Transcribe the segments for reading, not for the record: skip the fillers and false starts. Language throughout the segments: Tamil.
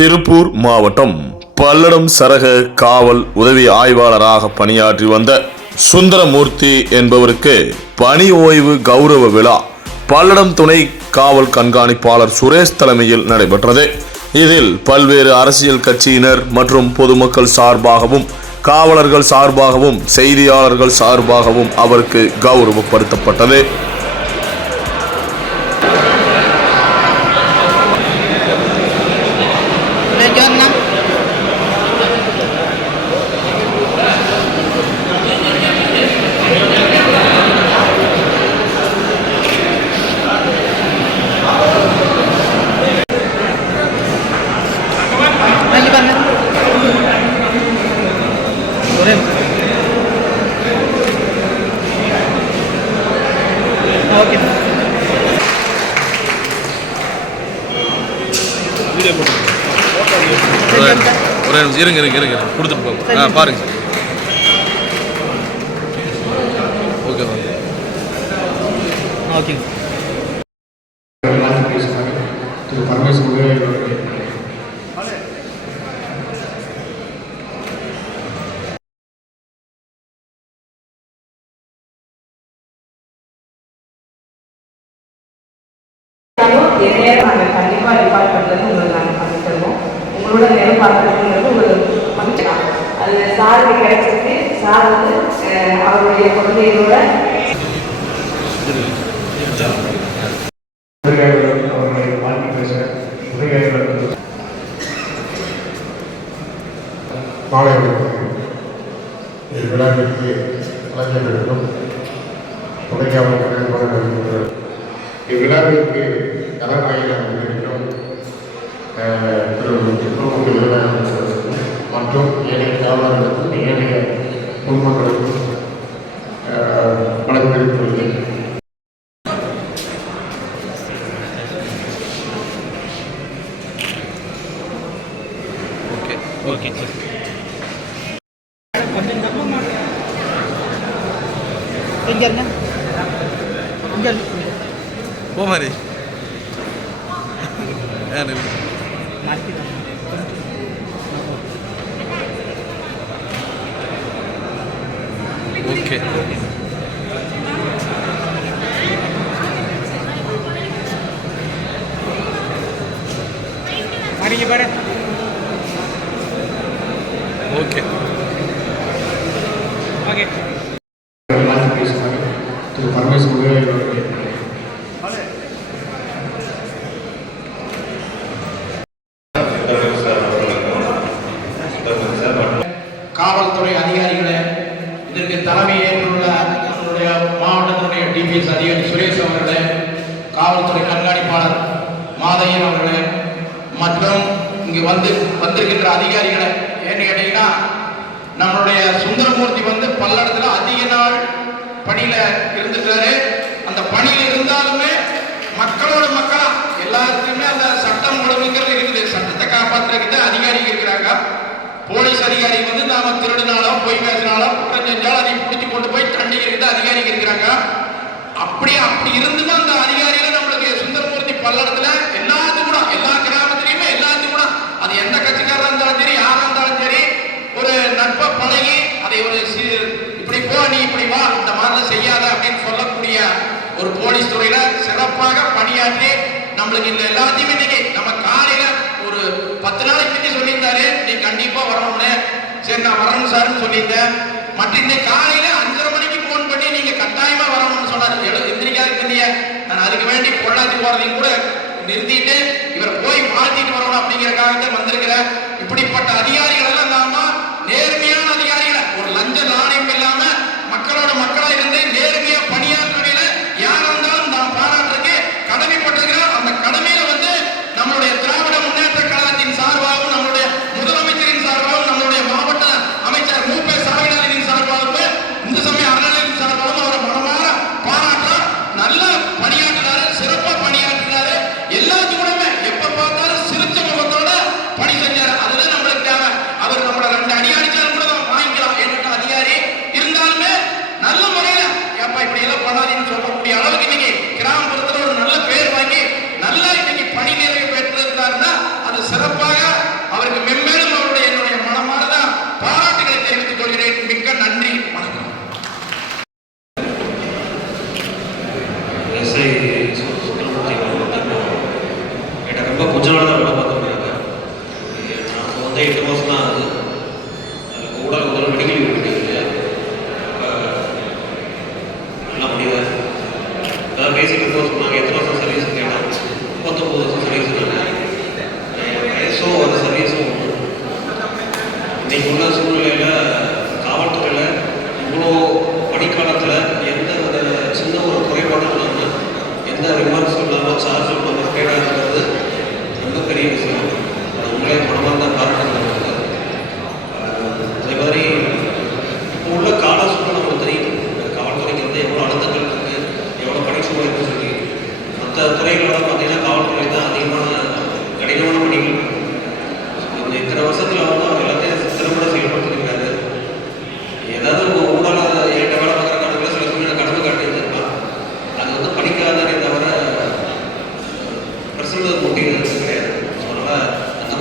திருப்பூர் மாவட்டம் பல்லடம் சரக காவல் உதவி ஆய்வாளராக பணியாற்றி வந்த சுந்தரமூர்த்தி என்பவருக்கு பணி ஓய்வு கௌரவ விழா பல்லடம் துணை காவல் கண்காணிப்பாளர் சுரேஷ் தலைமையில் நடைபெற்றது. இதில் பல்வேறு அரசியல் கட்சியினர் மற்றும் பொதுமக்கள் சார்பாகவும் காவலர்கள் சார்பாகவும் செய்தியாளர்கள் சார்பாகவும் அவருக்கு கௌரவப்படுத்தப்பட்டது. இருங்க கொடுத்துட்டு போங்க. பாருங்க சார். Okay okay. கண்டிப்பாக டிபார்ட்மெண்ட்லேருந்து உங்களுக்கு நாங்கள் பண்ணி தருவோம். உங்களோட வேலை பார்க்கறதுங்கிறது ஒரு மகிழ்ச்சி. அது சாருக்கு கிடைச்சிருக்கு. சார் வந்து அவருடைய குழந்தைகளோட மாலை விழாவிற்கு கலைஞர்களுக்கும் தொலைக்காவல் இவ்விழாவிற்கு கதாநாயகன் மற்றும் ஏனைய காவலர்களுக்கும் ஏனைய பொதுமக்களுக்கும் வணக்கம் தெரிவித்துள்ளது. போமாரி ஓகே. Okay okay. காவல்துறை அதிகாரிகளை இதற்கு தலைமையேற்றுள்ள நம்முடைய மாவட்டத்தினுடைய டிபிஎஸ் அதிகாரி சுரேஷ் அவர்களே, காவல்துறை கண்காணிப்பாளர் மாதையன் அவர்களே, மற்றும் இங்கு வந்திருக்கின்ற அதிகாரிகளை, ஏன்னு கேட்டீங்கன்னா நம்மளுடைய சுந்தரமூர்த்தி பல்லடத்தில் அதிக நாள் பணியில இருந்துட்டாரு. அந்த பணியில் இருந்தாலுமே மக்களோட மக்களா எல்லாருக்குமே அந்த சட்டம் ஒழுங்குங்கிறது இருக்குது. சட்டத்தை காப்பாற்றுறதுக்கு அதிகாரிகள் இருக்கிறாங்க. போலீஸ் அதிகாரி நாம திருடினாலோ பொய் பேசினாலோ குற்றம் செஞ்சாலும் அதை பிடிச்சி கொண்டு போய் தண்டிக்கிறது அதிகாரிகள் இருக்கிறாங்க. அப்படி இருந்தும் அந்த அதிகாரிகள் நம்மளுக்கு சுந்தரமூர்த்தி பல்லடத்துல எல்லாத்துக்கும் கூட எல்லா கிராமத்திலையுமே எல்லாத்துக்கும் கூட அது எந்த கட்சிக்காரா இருந்தாலும் சரி யாரா இருந்தாலும் சரி ஒரு நட்பை பழகி அதை ஒரு இப்படி போ நீ இப்படி வா இந்த மாதிரிலாம் செய்யாத அப்படின்னு சொல்லக்கூடிய ஒரு போலீஸ் துறையில சிறப்பாக பணியாற்றி நம்மளுக்கு இந்த எல்லாத்தையுமே இன்னைக்கு நம்ம காலையில ஒரு 10 நாளைக்கு பத்தி சொல்லியிருந்தாரு, நீ கண்டிப்பா வரணும்னு. சரி நான் வரணும் சார்னு சொல்லியிருந்தேன். மற்றும் இந்த காலையில 5:30 மணிக்கு போன் பண்ணி நீங்க கட்டாயமா வரணும்னு சொன்னாரு. எந்திரிக்காதுக்கு நான் அதுக்கு வேண்டி பொள்ளாச்சி போறதையும் கூட நிறுத்திட்டு இவரை போய் மாற்றிட்டு வரணும் அப்படிங்கறதுக்காக வந்திருக்கிறேன். இப்படிப்பட்ட அதிகாரிகள் எல்லாம் நாம நேர்மையான அதிகாரிகளை ஒரு லஞ்ச நாணயம் இல்லாம மக்களோட மக்களா இருந்து நேர்மையா பணியாற்றுகையில யாரா இருந்தாலும் நாம் பாராட்டுறதுக்கு கடமைப்பட்டிருக்கிறோம். அந்த கடமையில நம்மளுடைய திராவிட முன்னேற்ற கழகத்தின் சார்பாகவும் நம்மளுடைய முதலமைச்சரின் சார்பாகவும் நம்மளுடைய மாவட்ட அமைச்சர் மு பே சாமிநாதனின் சார்பாகவும் இந்து சமய அறநிலையத்தின் சார்பாகவும் அவரை மனமாற பாராட்ட நல்ல பணியாற்றினாரு, சிறப்பா பணியாற்றினாரு. எல்லாத்துக்கூடமே எப்ப பார்த்தாலும் சிரிச்ச முகத்தோட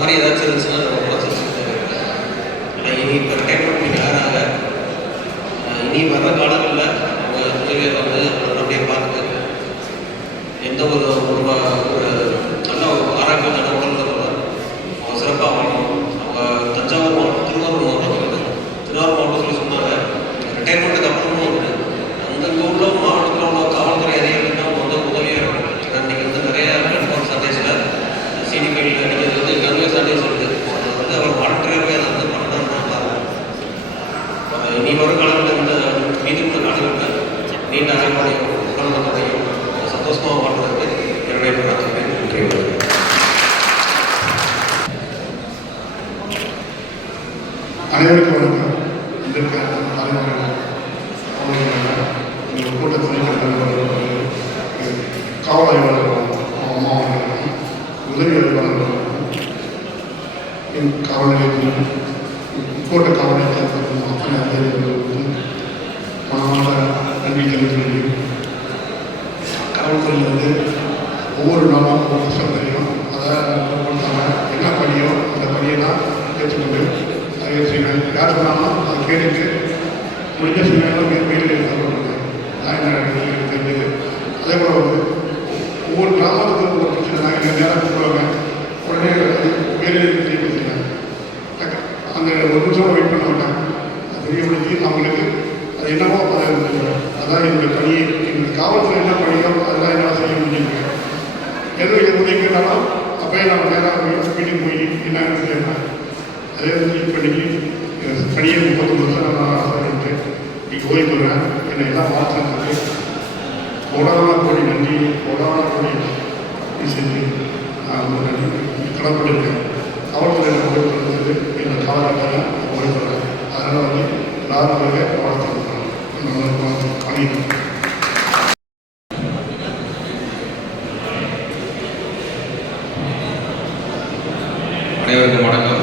மாதிரி ஏதாச்சும் இருந்துச்சுன்னா நம்ம ப்ராசஸ் தேவையில்லை. ஆனால் இனி இப்போ ரிட்டைர்மெண்ட் நீங்கள் யாராக இனி வர்ற காலங்களில் அவங்க உதவியை வந்து நல்லபடியாக பார்த்து எந்த ஒரு நல்ல ஒரு ஆரோக்கியமான உடல்களோட அவங்க சிறப்பாக வாங்கணும். அவங்க தஞ்சாவூர் மாவட்டம், திருவாரூர் மாவட்டத்தில் சொன்னாங்க ரிட்டைர்மெண்ட்டுக்கு அப்புறமும் வந்து அந்தந்த ஊரில் மாவட்டத்தில் உள்ள காவல்துறை அதிகாரிகள் தான் வந்து உதவியாக இருக்கும். ஏன்னா இன்றைக்கி வந்து நிறைய பிளாட்ஃபார்ம் ஷார்டேஜில் சிடிபியில் அடிக்கிறது வந்து கன்வே ஷார்டேஜ் இருக்குது. அது வந்து அவர் வாலண்டியராகவே அதை வந்து பண்ணதான் நல்லாயிருக்கும். இனி வரும் காலங்களில் இந்த மீதி உள்ள காலங்களில் நீண்ட ஆய்வாளையும் உடல்நலத்தையும் சந்தோஷமாக வாழ்வதற்கு என்னுடைய பிரார்த்தனை. நன்றி. அனைவருக்கும் வணக்கம். இதற்கு தலைவர்கள் இந்த கூட்டத்தில் காவல் ஆய்வாளர்கள் மாவட்டங்களும் உதவி ஆய்வாளர்கள் காவல் நிலையத்தில் கோட்ட காவல் நிலையத்தில் அத்தனை அதிகாரிகளுக்கும் மாவட்ட நன்றி தெரிவித்து காவல்துறையில் வந்து ஒவ்வொரு நாளும் ஒவ்வொரு கஷ்டம் தெரியும். அதை கொடுத்தாங்க என்ன பணியோ அந்த பணியெல்லாம் ஏற்றுக்கொண்டு அதை செய்வேன். யார் சொன்னாலும் அதை கேட்டுட்டு முடிஞ்ச சூழ்நிலை வீட்டில் தரப்படுது. தெரிஞ்சது. அதே போல் வந்து ஒவ்வொரு கிராமத்துக்கும் ஒவ்வொரு பிரச்சனை எங்கள் நேரம் கொடுக்குறாங்க. உடனே வேலையை செய்யப்படுதுங்க. அந்த ஒரு நிமிஷம் வெயிட் பண்ண மாட்டேன். அது தெரியப்படுத்தி அவங்களுக்கு அது என்னவோ அதான் என்னுடைய பணியை எங்கள் காவல்துறை என்ன பணியோ அதெல்லாம் என்ன செய்ய முடிஞ்சிருக்கு. எதுவும் இதை உதவி கேட்டாலும் அப்போயே நான் நேராக வீட்டுக்கு போய் என்னென்னு செய்யணும். அதே வந்து இப்போ இன்னைக்கு பணியை 39 வருஷம் நான் ஆசைப்பட்டு இன்னைக்கு ஓய்வு பெறுவேன். என்னை எல்லாம் வாழ்த்துறதுக்கு கோடான கோடி நன்றி, கோடான கோடி செஞ்சு நான் ஒரு நன்றி கடன்பட்டிருக்கேன். காவல்துறையில் ஓய்வு பெறுறது என்னோட காவல்துறையாக ஓய்வு பெறுறேன். அதனால் வந்து எல்லாரும் வாழ்த்துறேன். பண்ணிடுறேன். அனைவருக்கும் வணக்கம்.